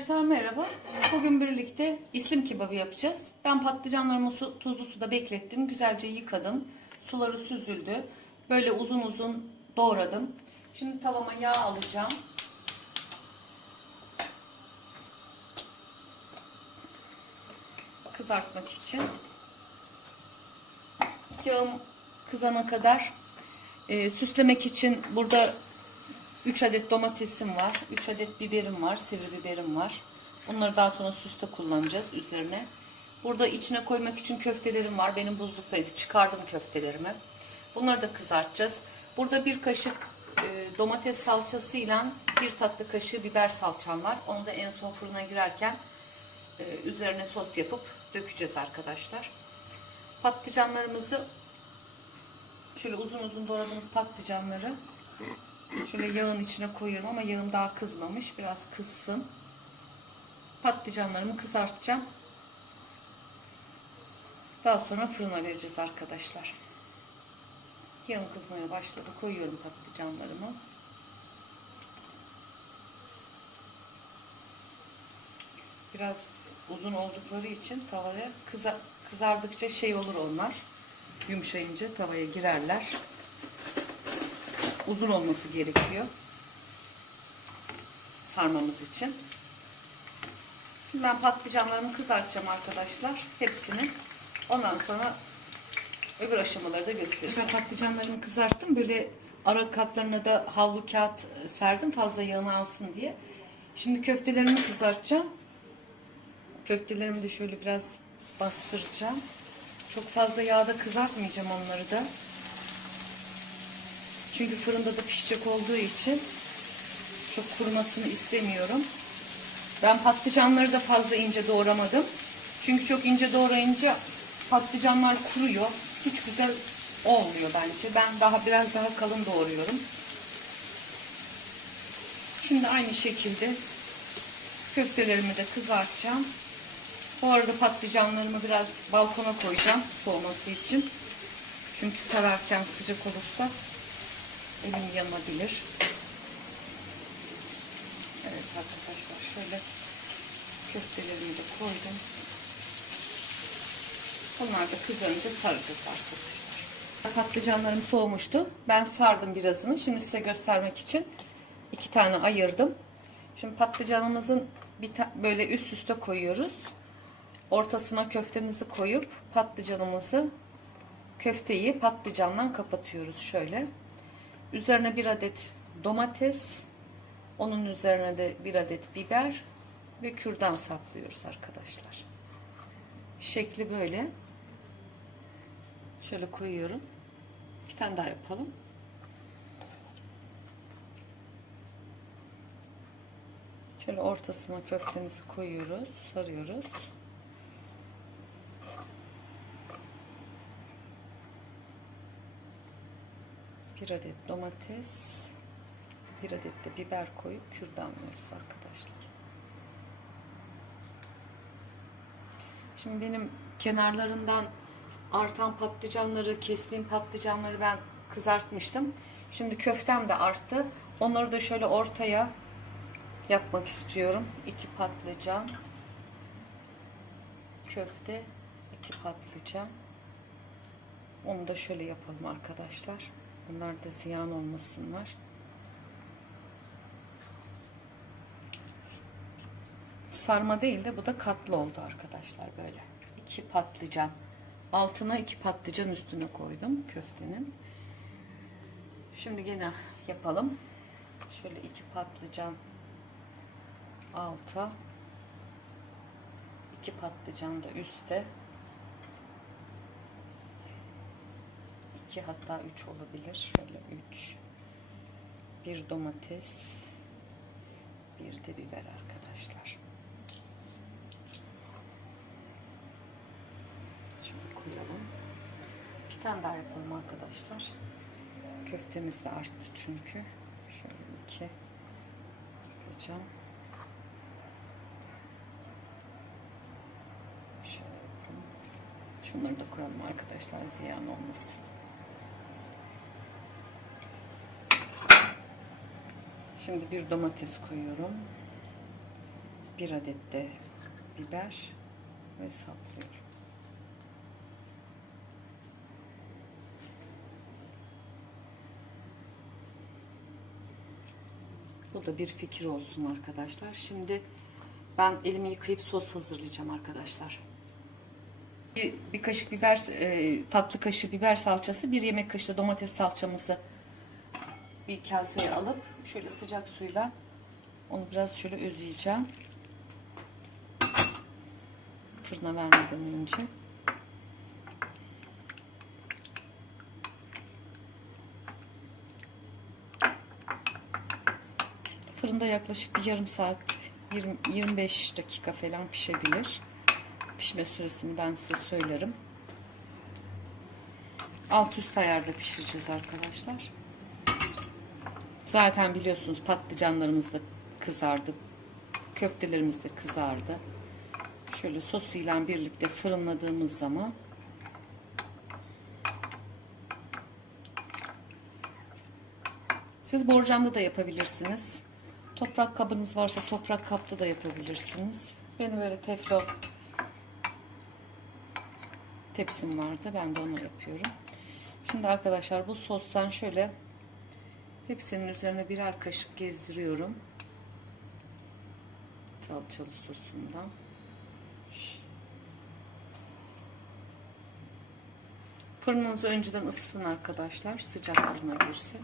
Arkadaşlar merhaba. Bugün birlikte islim kebabı yapacağız. Ben patlıcanlarımı su, tuzlu suda beklettim. Güzelce yıkadım. Suları süzüldü. Böyle uzun uzun doğradım. Şimdi tavama yağ alacağım. Kızartmak için. Yağım kızana kadar e, süslemek için burada 3 adet domatesim var. 3 adet biberim var. Sivri biberim var. Bunları daha sonra süste kullanacağız üzerine. Burada içine koymak için köftelerim var. Benim buzluktaydı. Çıkardım köftelerimi. Bunları da kızartacağız. Burada bir kaşık e, domates salçasıyla bir tatlı kaşığı biber salçam var. Onu da en son fırına girerken e, üzerine sos yapıp dökeceğiz arkadaşlar. Patlıcanlarımızı şöyle uzun uzun doğradığımız patlıcanları Şöyle yağın içine koyuyorum ama yağım daha kızmamış. Biraz kızsın. Patlıcanlarımı kızartacağım. Daha sonra fırına vereceğiz arkadaşlar. Yağım kızmaya başladı. Koyuyorum patlıcanlarımı. Biraz uzun oldukları için tavaya kıza, kızardıkça şey olur onlar. Yumuşayınca tavaya girerler uzun olması gerekiyor. Sarmamız için. Şimdi ben patlıcanlarımı kızartacağım arkadaşlar. Hepsini. Ondan sonra öbür aşamaları da göstereceğim. Patlıcanlarımı kızarttım. Böyle ara katlarına da havlu kağıt serdim fazla yağını alsın diye. Şimdi köftelerimi kızartacağım. Köftelerimi de şöyle biraz bastıracağım. Çok fazla yağda kızartmayacağım onları da. Çünkü fırında da pişecek olduğu için çok kurumasını istemiyorum. Ben patlıcanları da fazla ince doğramadım. Çünkü çok ince doğrayınca patlıcanlar kuruyor. Hiç güzel olmuyor bence. Ben daha biraz daha kalın doğruyorum. Şimdi aynı şekilde köftelerimi de kızartacağım. Bu arada patlıcanlarımı biraz balkona koyacağım soğuması için. Çünkü sararken sıcak olursa elim yanabilir. Evet arkadaşlar şöyle köftelerimi de koydum. Bunlar da kızarınca saracağız arkadaşlar. Patlıcanlarım soğumuştu. Ben sardım birazını. Şimdi size göstermek için iki tane ayırdım. Şimdi patlıcanımızın bir böyle üst üste koyuyoruz. Ortasına köftemizi koyup patlıcanımızı köfteyi patlıcandan kapatıyoruz şöyle. Üzerine bir adet domates, onun üzerine de bir adet biber ve kürdan saplıyoruz arkadaşlar. Şekli böyle. Şöyle koyuyorum. İki tane daha yapalım. Şöyle ortasına köftemizi koyuyoruz, sarıyoruz. Bir adet domates, bir adet de biber koyup kürdanlıyoruz arkadaşlar. Şimdi benim kenarlarından artan patlıcanları, kestiğim patlıcanları ben kızartmıştım. Şimdi köftem de arttı. Onları da şöyle ortaya yapmak istiyorum. İki patlıcan, köfte, iki patlıcan. Onu da şöyle yapalım arkadaşlar. Bunlar da ziyan olmasınlar. Sarma değil de bu da katlı oldu arkadaşlar böyle. İki patlıcan. Altına iki patlıcan üstüne koydum köftenin. Şimdi gene yapalım. Şöyle iki patlıcan alta. iki patlıcan da üstte. 2 hatta 3 olabilir. Şöyle 3. Bir domates. Bir de biber arkadaşlar. Şöyle koyalım. Bir tane daha yapalım arkadaşlar. Köftemiz de arttı çünkü. Şöyle iki yapacağım. Şöyle yapalım. Şunları da koyalım arkadaşlar ziyan olmasın. Şimdi bir domates koyuyorum. Bir adet de biber ve saplıyorum. Bu da bir fikir olsun arkadaşlar. Şimdi ben elimi yıkayıp sos hazırlayacağım arkadaşlar. Bir, bir kaşık biber, e, tatlı kaşığı biber salçası, bir yemek kaşığı domates salçamızı bir kaseye alıp şöyle sıcak suyla onu biraz şöyle özleyeceğim. Fırına vermeden önce. Fırında yaklaşık bir yarım saat 20, 25 dakika falan pişebilir. Pişme süresini ben size söylerim. Alt üst ayarda pişireceğiz arkadaşlar. Zaten biliyorsunuz patlıcanlarımız da kızardı. Köftelerimiz de kızardı. Şöyle sosuyla birlikte fırınladığımız zaman Siz borcamda da yapabilirsiniz. Toprak kabınız varsa toprak kapta da yapabilirsiniz. Benim böyle teflon tepsim vardı. Ben de onu yapıyorum. Şimdi arkadaşlar bu sostan şöyle hepsinin üzerine birer kaşık gezdiriyorum. Salçalı sosundan. Fırınınızı önceden ısıtın arkadaşlar. Sıcak fırına girsin.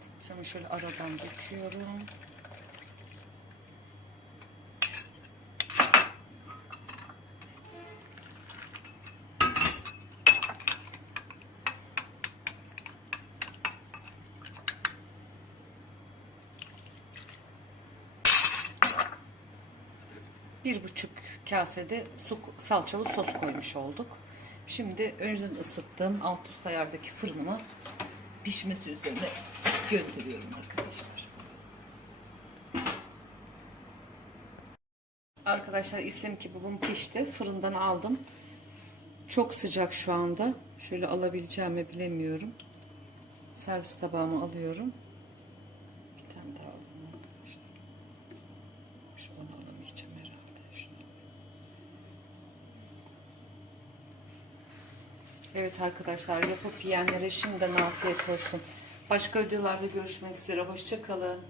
Salçamı şöyle aradan döküyorum. Bir buçuk kasede su, salçalı sos koymuş olduk. Şimdi önceden ısıttığım alt üst ayardaki fırınıma pişmesi üzerine gönderiyorum arkadaşlar. Arkadaşlar İslam kebabım pişti. Fırından aldım. Çok sıcak şu anda. Şöyle alabileceğimi bilemiyorum. Servis tabağıma alıyorum. Bir tane daha aldım arkadaşlar. Şu onu alamayacağım herhalde. Şunu. Evet arkadaşlar yapıp yiyenlere şimdiden afiyet olsun. Başka videolarda görüşmek üzere. Hoşçakalın.